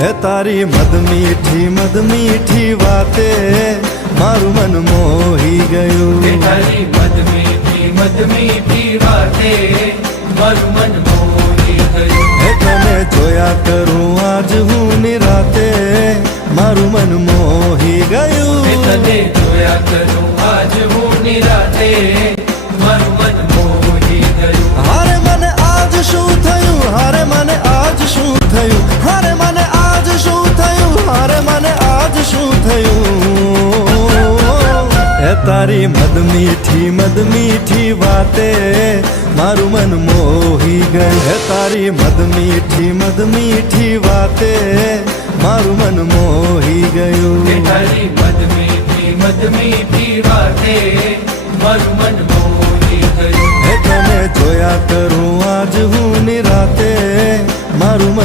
હે તારી મદ મીઠી વાતે મારું મન મોહી ગયું. તારી મદ મીઠી વાતે મારું મન મોહી ગયું. હે તને જોયા કરું આજ હું નિરાતે મારું મન મોહી ગયું. તને જોયા કરું આજ હું નિરાતે મારું મન મોહી ગયું. હારે મને આજ શું થયું, હારે મને આજ શું થયું, હારે મને આજ શું થયું, હારે મને આજ શું થયું. હે તારી મદ મીઠી વાતે મારું મન મોહી ગયું. હે તારી મદ મીઠી વાતે મારું મન મોહી ગયું. તારી મદ મીઠી વાતે મારું મન મોહી ગયું. હે તને જોયા કરું આજ હું નિરાતે મારું મન